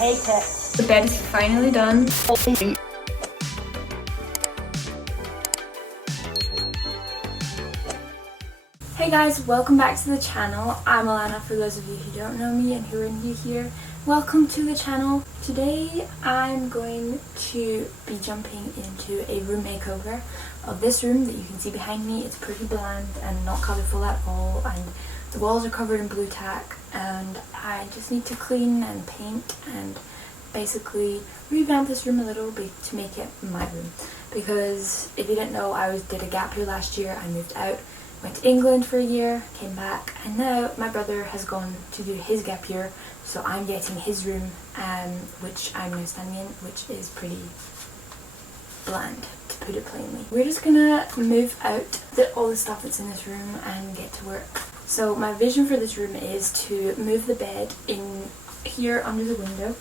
hate it. The bed is finally done. Hey guys, welcome back to the channel. I'm Alana for those of you who don't know me and who are new here. Welcome to the channel. Today I'm going to be jumping into a room makeover of this room that you can see behind me. It's pretty bland and not colourful at all, and the walls are covered in blue tack, and I just need to clean and paint and basically revamp this room a little bit to make it my room. Because if you didn't know, I did a gap year last year. I moved out, went to England for a year, came back, and now my brother has gone to do his gap year, so I'm getting his room, which I'm now standing in, which is pretty bland, to put it plainly. We're just gonna move out all the stuff that's in this room and get to work. So my vision for this room is to move the bed in here under the window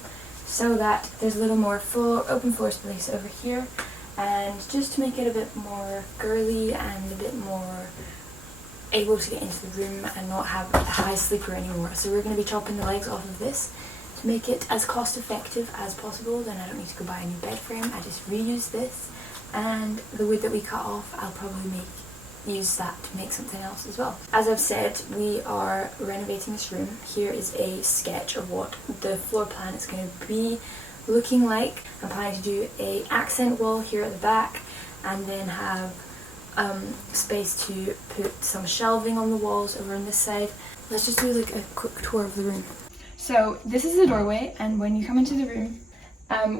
so that there's a little more open floor space over here, and just to make it a bit more girly and a bit more able to get into the room and not have a high sleeper anymore. So we're going to be chopping the legs off of this to make it as cost effective as possible. Then I don't need to go buy a new bed frame, I just reuse this, and the wood that we cut off I'll probably use that to make something else as well. As I've said, we are renovating this room. Here is a sketch of what the floor plan is going to be looking like. I'm planning to do a accent wall here at the back, and then have space to put some shelving on the walls over on this side. Let's just do like a quick tour of the room. So this is the doorway, and when you come into the room,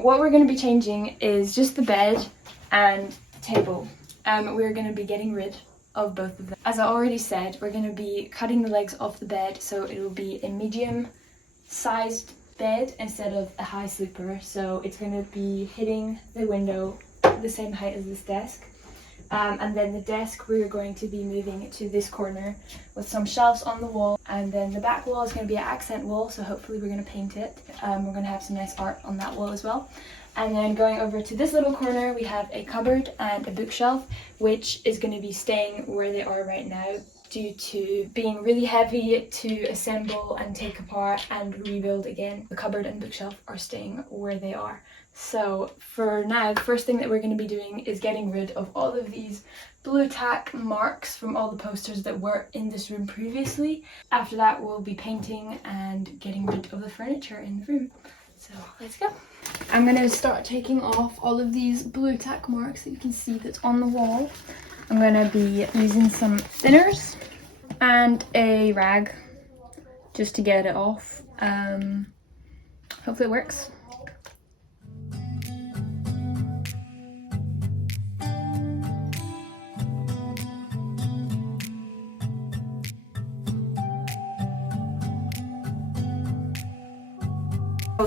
what we're going to be changing is just the bed and the table. We're going to be getting rid of both of them. As I already said, we're going to be cutting the legs off the bed, so it will be a medium sized bed instead of a high sleeper. So it's going to be hitting the window the same height as this desk. And then the desk we're going to be moving to this corner with some shelves on the wall, and then the back wall is going to be an accent wall, so hopefully we're going to paint it. We're going to have some nice art on that wall as well. And then going over to this little corner, we have a cupboard and a bookshelf, which is going to be staying where they are right now due to being really heavy to assemble and take apart and rebuild again. The cupboard and bookshelf are staying where they are. So for now, the first thing that we're going to be doing is getting rid of all of these blue tack marks from all the posters that were in this room previously. After that, we'll be painting and getting rid of the furniture in the room. So let's go. I'm going to start taking off all of these blue tack marks that you can see that's on the wall. I'm going to be using some thinners and a rag just to get it off. Hopefully it works.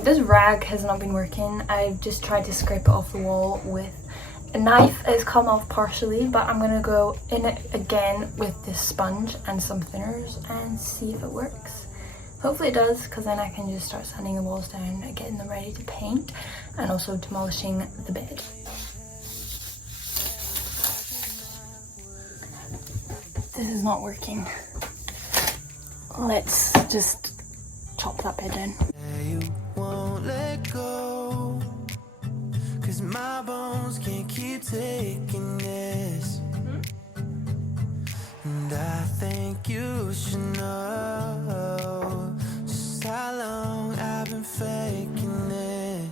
This rag has not been working. I've just tried to scrape it off the wall with a knife. It's come off partially, but I'm gonna go in it again with this sponge and some thinners and see if it works. Hopefully it does, because then I can just start sanding the walls down and getting them ready to paint, and also demolishing the bed. This is not working. Let's just chop that bed down. Let go, 'cause my bones can't keep taking this. And I think you should know just how long I've been faking this.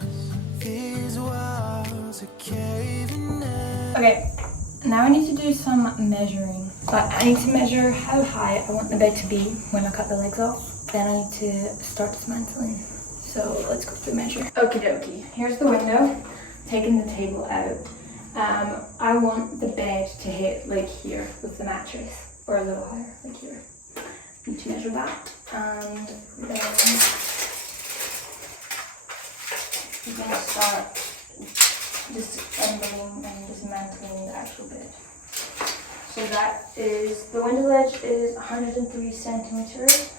These walls are caving in. Okay, now I need to do some measuring. But I need to measure how high I want the bed to be when I cut the legs off. Then I need to start dismantling. So let's go through measure. Okie dokie, here's the window, taking the table out. I want the bed to hit like here with the mattress, or a little higher, like here. Need to measure that, and then we're going to start disassembling and dismantling the actual bed. So that is, the window ledge is 103 centimeters.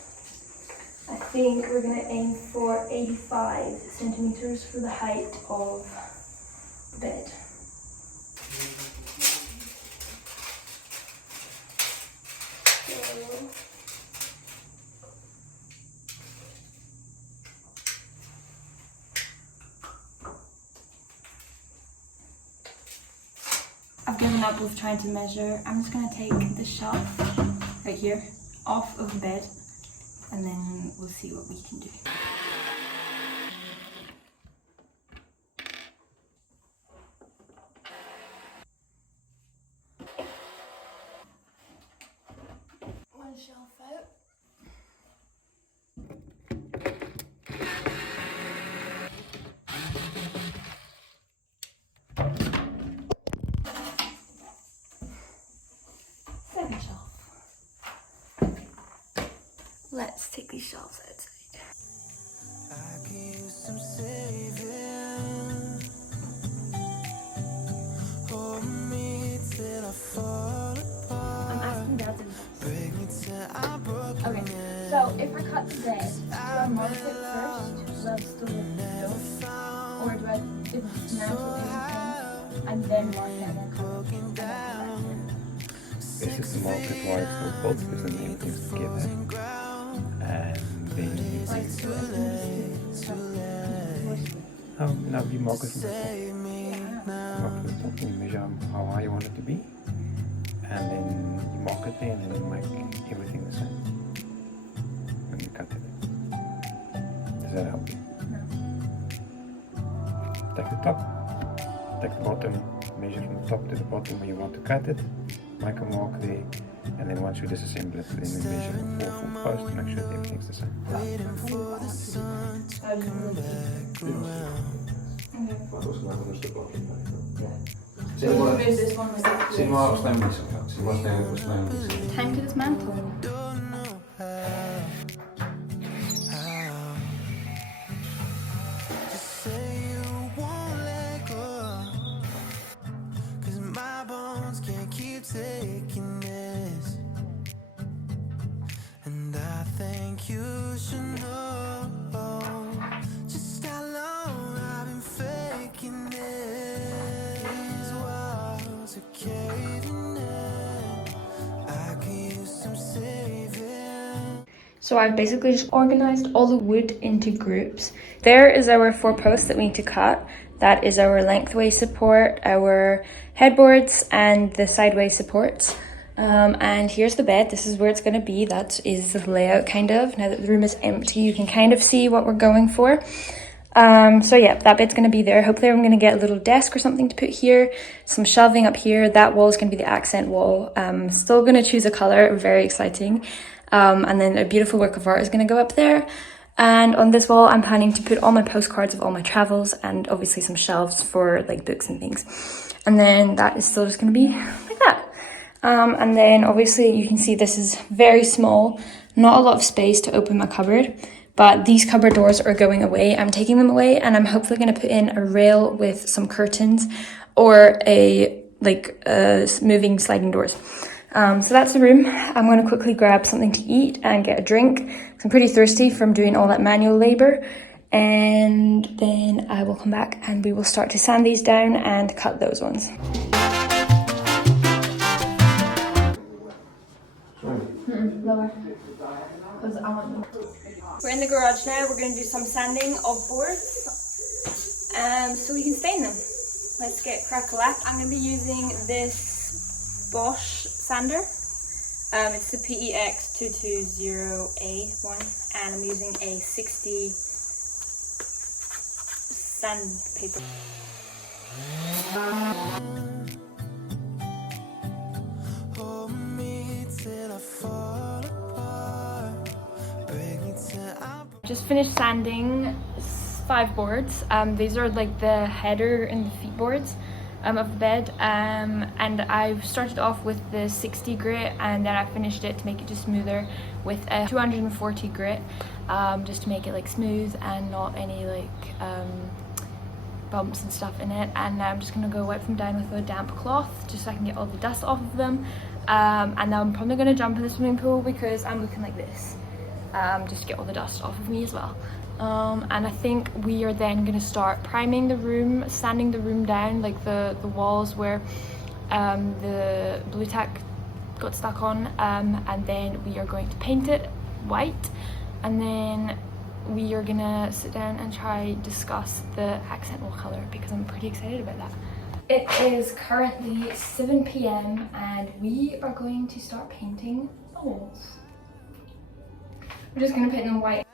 I think we're going to aim for 85 centimeters for the height of the bed. So coming up with trying to measure. I'm just going to take the shelf right here off of the bed, and then we'll see what we can do. One shelf out. Second shelf. Let's take these shelves outside. I can use some saving. Hold me till I fall apart. I'm asking Dad to Break me till I'm broken. Okay, so if we cut today, do I mark it first? Do I still with the dough? Or do I, if it's natural anything, and then mark it and then cut it? This is the market wire for both because the name is given. And then Like, so now you mark it from the top. Mark it from the top, you measure how high you want it to be. And then you mark it there and then you make everything the same. And you cut it. Does that help you? No. Take the top, take the bottom, measure from the top to the bottom where you want to cut it, make a mark there, and then once you disassemble it, then you measure from 4 full posts to make sure that everything's the same. Time to dismantle. Taking this, and I think you should know just how long I've been faking it. These walls are caving in. I can use some saving. So I've basically just organized all the wood into groups. There is our 4 posts that we need to cut. That is our lengthwise support, our headboards, and the sideways supports. And here's the bed. This is where it's going to be. That is the layout, kind of. Now that the room is empty, you can kind of see what we're going for. So yeah, that bed's going to be there. Hopefully I'm going to get a little desk or something to put here, some shelving up here. That wall is going to be the accent wall. Still going to choose a color, very exciting. And then a beautiful work of art is going to go up there. And on this wall, I'm planning to put all my postcards of all my travels and obviously some shelves for like books and things. And then that is still just going to be like that. And then obviously you can see this is very small, not a lot of space to open my cupboard, but these cupboard doors are going away. I'm taking them away and I'm hopefully going to put in a rail with some curtains or a moving sliding doors. So that's the room. I'm going to quickly grab something to eat and get a drink. I'm pretty thirsty from doing all that manual labor. And then I will come back and we will start to sand these down and cut those ones. Lower. We're in the garage now. We're going to do some sanding of boards so we can stain them. Let's get crack-a-lack. I'm going to be using this Bosch sander. It's the PEX 220A1 and I'm using a 60 sandpaper. Just finished sanding 5 boards. These are like the header and the feet boards of the bed, and I've started off with the 60 grit and then I finished it to make it just smoother with a 240 grit, just to make it like smooth and not any like bumps and stuff in it. And now I'm just gonna go wipe them down with a damp cloth just so I can get all the dust off of them. And now I'm probably gonna jump in the swimming pool because I'm looking like this, just to get all the dust off of me as well. And I think we are then going to start priming the room, sanding the room down, like the walls where the blue tack got stuck on, and then we are going to paint it white, and then we are gonna sit down and try discuss the accent wall color because I'm pretty excited about that. It is currently 7 p.m. and we are going to start painting the walls. We're just going to paint them white.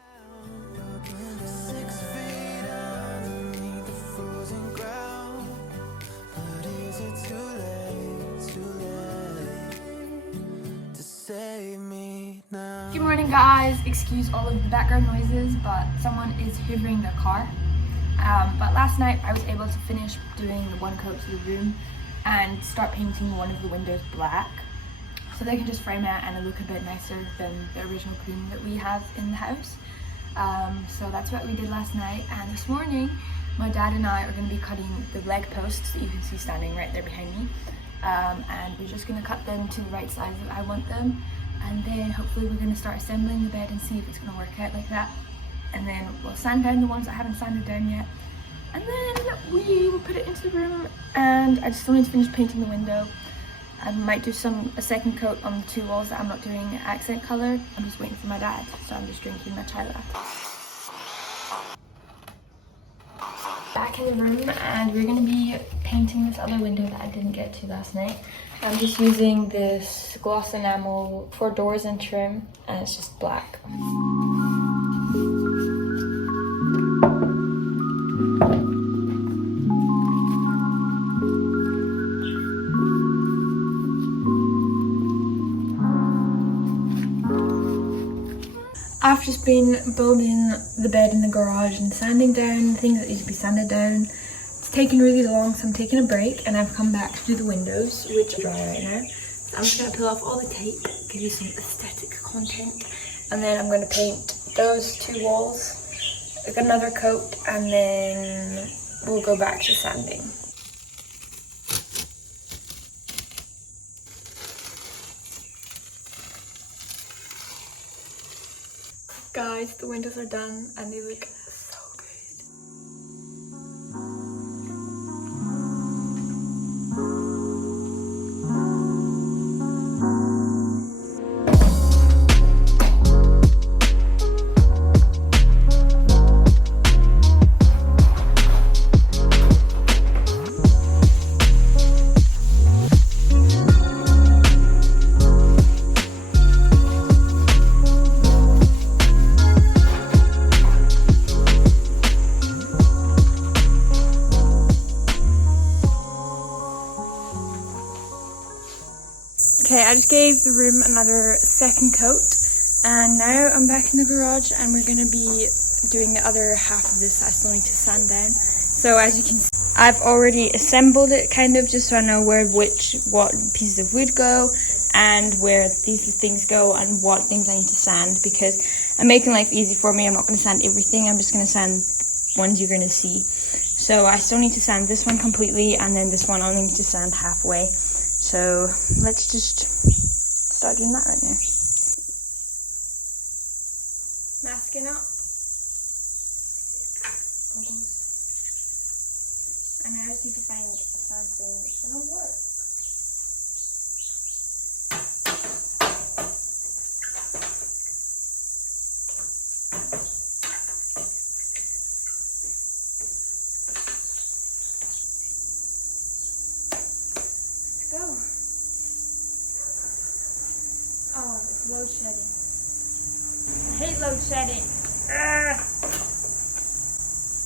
Good morning guys, excuse all of the background noises, but someone is hoovering their car. But last night I was able to finish doing the one coat to the room and start painting one of the windows black so they can just frame it and it'll look a bit nicer than the original green that we have in the house. So that's what we did last night, and this morning my dad and I are going to be cutting the leg posts that you can see standing right there behind me, and we're just going to cut them to the right size that I want them, and then hopefully we're going to start assembling the bed and see if it's going to work out like that. And then we'll sand down the ones that haven't sanded down yet, and then we will put it into the room. And I still need to finish painting the window. I might do a second coat on the two walls that I'm not doing accent colour. I'm just waiting for my dad, so I'm just drinking my chai latte. Back in the room, and we're going to be painting this other window that I didn't get to last night. I'm just using this gloss enamel for doors and trim, and it's just black. I've just been building the bed in the garage and sanding down things that need to be sanded down. It's taken really long, so I'm taking a break, and I've come back to do the windows, which are dry right now. So I'm just going to peel off all the tape, give you some aesthetic content, and then I'm going to paint those two walls, another coat, and then we'll go back to sanding. Guys, the windows are done and they look so good. Okay, I just gave the room another second coat, and now I'm back in the garage and we're going to be doing the other half of this that I still need to sand down. So as you can see, I've already assembled it kind of, just so I know what pieces of wood go and where these things go and what things I need to sand, because I'm making life easy for me. I'm not going to sand everything, I'm just going to sand ones you're going to see. So I still need to sand this one completely, and then this one I only need to sand halfway. So let's just start doing that right now. Masking up. Goggles. And I just need to find something that's gonna work. Go. Oh, it's load shedding. I hate load shedding.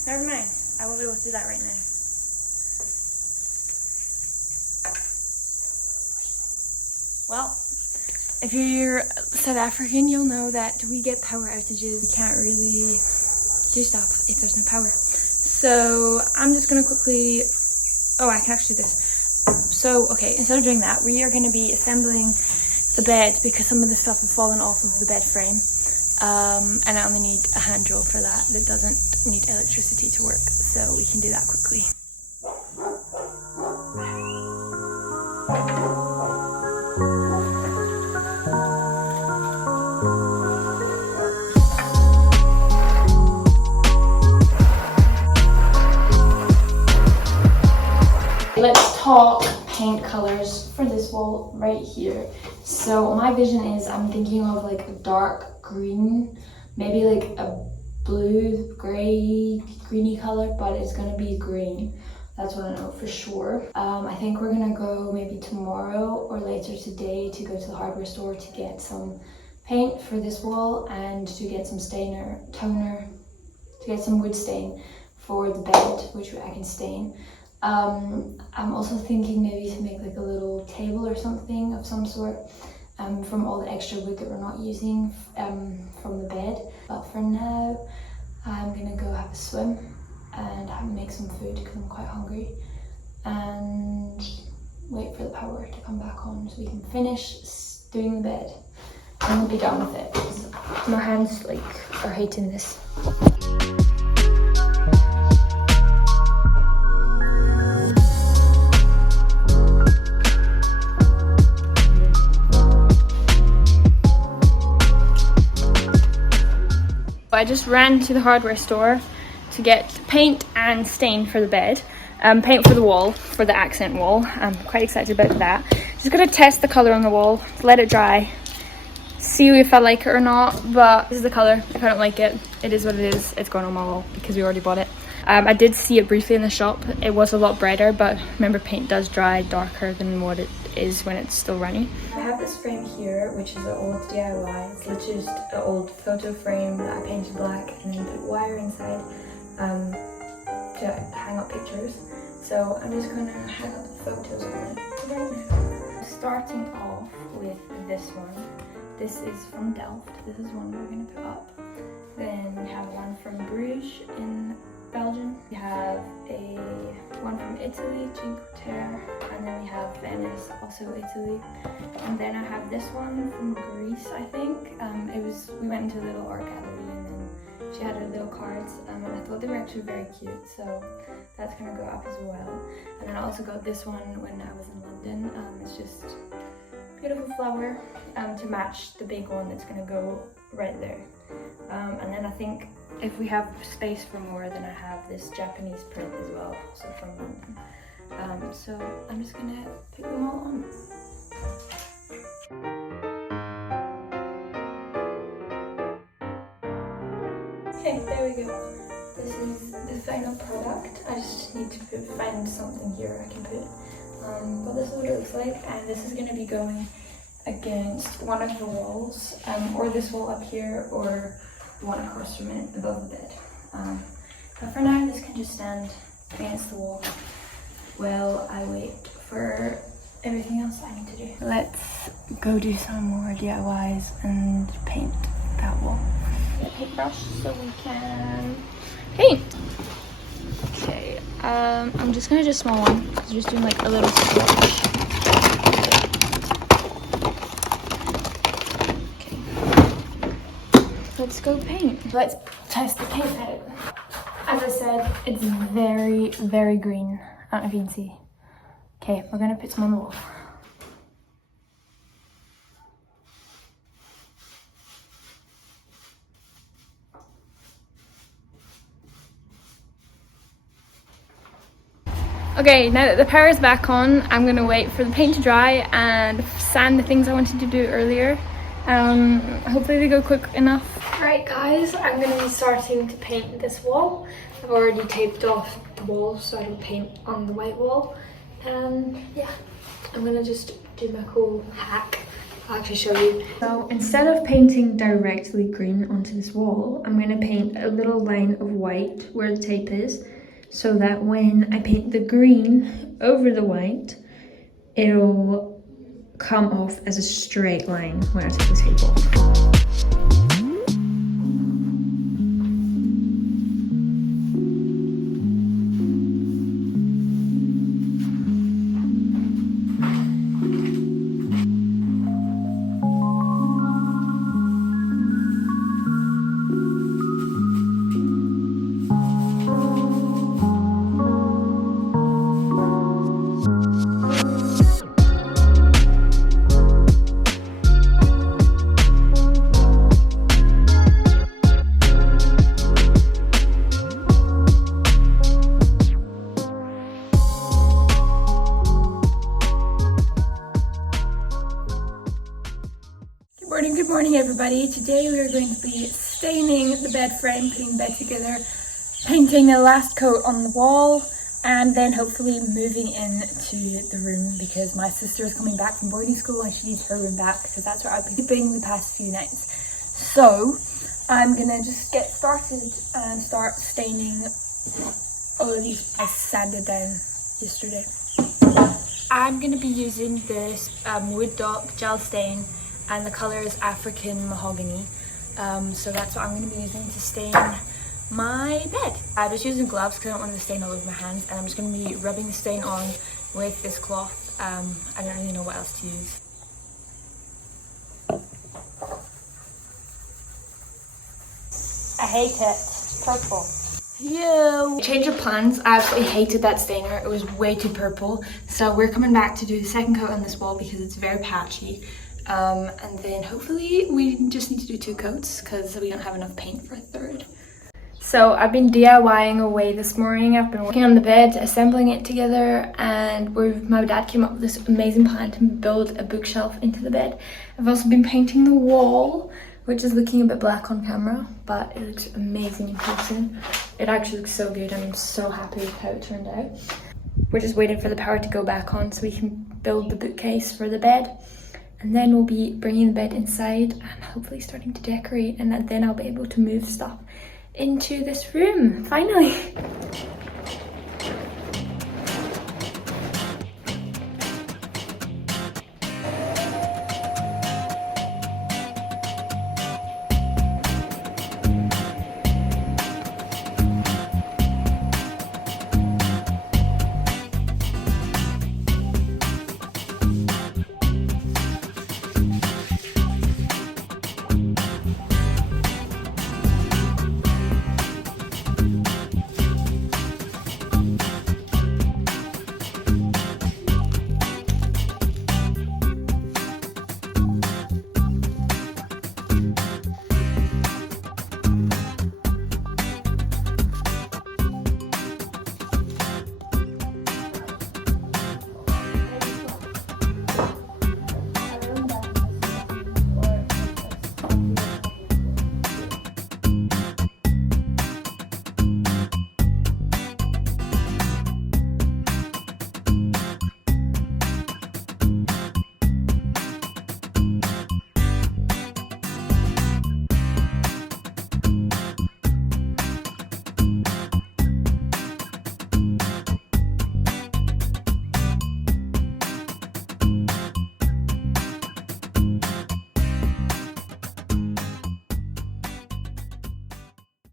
Never mind. I won't be able to do that right now. Well, if you're South African, you'll know that we get power outages. We can't really do stuff if there's no power. So I'm just gonna quickly. Oh, I can actually do this. So, okay, instead of doing that, we are going to be assembling the bed because some of the stuff has fallen off of the bed frame. And I only need a hand drill for that. That doesn't need electricity to work, so we can do that quickly. Let's talk paint colors for this wall right here. So my vision is I'm thinking of like a dark green, maybe like a blue, gray, greeny color, but it's gonna be green. That's what I know for sure. I think we're gonna go maybe tomorrow or later today to go to the hardware store to get some paint for this wall and to get some toner, to get some wood stain for the bed, which I can stain. I'm also thinking maybe to make like a little table or something of some sort from all the extra wood that we're not using from the bed. But for now, I'm gonna go have a swim and make some food because I'm quite hungry, and wait for the power to come back on so we can finish doing the bed and we'll be done with it. My hands like are hating this. I just ran to the hardware store to get paint and stain for the bed, paint for the wall, for the accent wall. I'm quite excited about that. Just gonna test the color on the wall, let it dry, see if I like it or not. But this is the color. If I don't like it, it is what it is. It's going on my wall because we already bought it. I did see it briefly in the shop. It was a lot brighter, but remember, paint does dry darker than what it is when it's still runny. I have this frame here, which is an old DIY. It's literally just an old photo frame that I painted black and then put wire inside to hang up pictures. So I'm just going to hang up the photos on it right now. Starting off with this one. This is from Delft. This is one we're going to put up. Then we have one from Bruges in Belgium. We have one from Italy, Cinque Terre, and then we have Venice, also Italy. And then I have this one from Greece, I think. We went into a little art gallery and then she had her little cards, and I thought they were actually very cute, so that's gonna go up as well. And then I also got this one when I was in London. It's just a beautiful flower to match the big one that's gonna go right there. And then I think if we have space for more, then I have this Japanese print as well, so from London. So I'm just gonna put them all on. Okay, there we go. This is the final product. I just need to find something here I can put. But this is what it looks like, and this is gonna be going against one of the walls, or this wall up here, or the one across from it above the bed. But for now, this can just stand against the wall while I wait for everything else I need to do. Let's go do some more DIYs and paint that wall. Get a paintbrush so we can paint. Okay, I'm just gonna do a small one. I'm just doing like a little splash. Let's go paint. Let's test the paint out. As I said, it's very, very green. I don't know if you can see. Okay, we're gonna put some on the wall. Okay, now that the power is back on, I'm gonna wait for the paint to dry and sand the things I wanted to do earlier. Hopefully they go quick enough. Right guys, I'm going to be starting to paint this wall. I've already taped off the wall so I can paint on the white wall. And yeah, I'm going to just do my cool hack. I'll actually show you. So instead of painting directly green onto this wall, I'm going to paint a little line of white where the tape is, so that when I paint the green over the white, it'll come off as a straight line when I take the tape off. Good morning everybody. Today we are going to be staining the bed frame, putting the bed together, painting a last coat on the wall, and then hopefully moving into the room because my sister is coming back from boarding school and she needs her room back because that's where I've been sleeping the past few nights. So I'm gonna just get started and start staining all of these. I sanded down yesterday. I'm gonna be using this wood dock gel stain, and the color is African Mahogany. So that's what I'm gonna be using to stain my bed. I'm just using gloves because I don't want the stain all over my hands, and I'm just going to be rubbing the stain on with this cloth. I don't really know what else to use. I hate it. It's purple. Change of plans. I absolutely hated that stainer. It was way too purple. So we're coming back to do the second coat on this wall because it's very patchy. And then hopefully we just need to do 2 coats because we don't have enough paint for a third. So I've been DIYing away this morning. I've been working on the bed, assembling it together, and my dad came up with this amazing plan to build a bookshelf into the bed. I've also been painting the wall, which is looking a bit black on camera, but it looks amazing in person. It actually looks so good. I'm so happy with how it turned out. We're just waiting for the power to go back on so we can build the bookcase for the bed. And then we'll be bringing the bed inside and hopefully starting to decorate, and then I'll be able to move stuff into this room, finally.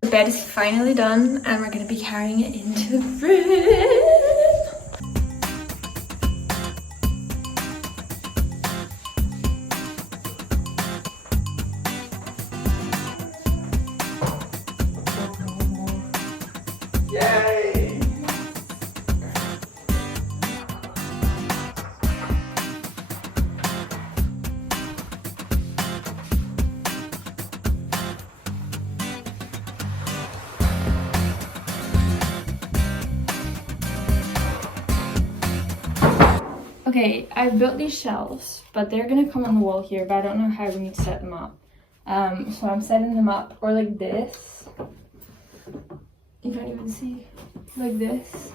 The bed is finally done and we're going to be carrying it into the room. Yay! Okay, I built these shelves, but they're gonna come on the wall here, but I don't know how we need to set them up. So I'm setting them up or like this. You can't even see. Like this.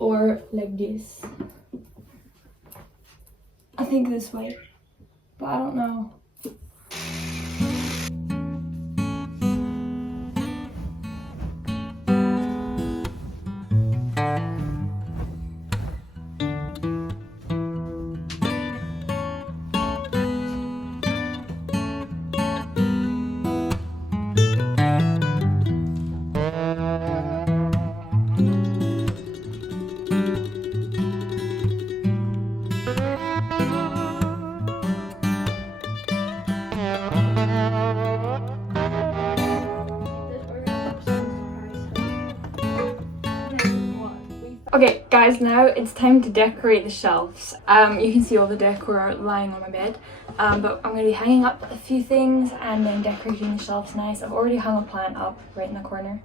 Or like this. I think this way, but I don't know. Okay guys, now it's time to decorate the shelves. You can see all the decor lying on my bed, but I'm going to be hanging up a few things and then decorating the shelves nice. I've already hung a plant up right in the corner,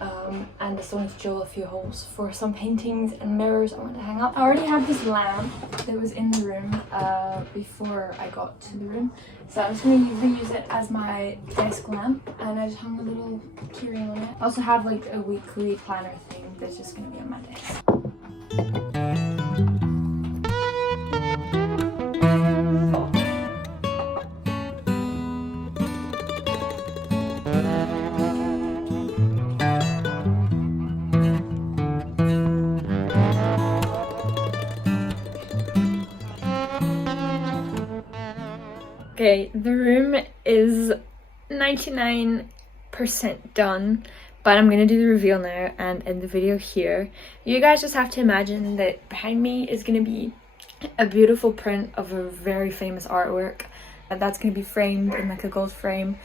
and I still need to drill a few holes for some paintings and mirrors I want to hang up. I already have this lamp that was in the room before I got to the room, so I'm just going to use it as my desk lamp, and I just hung a little keyring on it. I also have like a weekly planner thing that's just gonna be on Monday. Okay, the room is 99% done, but I'm gonna do the reveal now and end the video here. You guys just have to imagine that behind me is gonna be a beautiful print of a very famous artwork that's gonna be framed in like a gold frame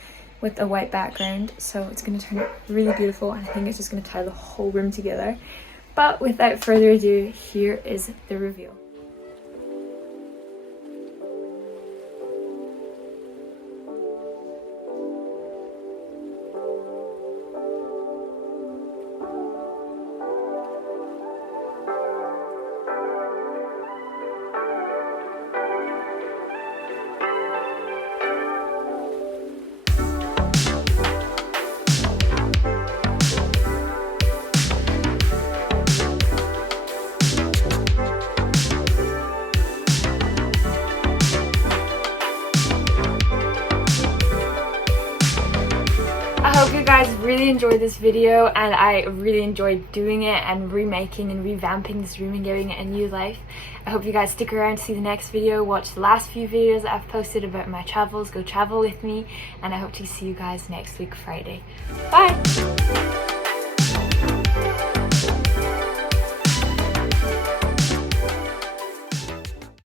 with a white background, so it's gonna turn out really beautiful, and I think it's just gonna tie the whole room together. But without further ado, here is the reveal. I hope you guys really enjoyed this video, and I really enjoyed doing it and remaking and revamping this room and giving it a new life. I hope you guys stick around to see the next video, watch the last few videos that I've posted about my travels, go travel with me, and I hope to see you guys next week Friday. Bye!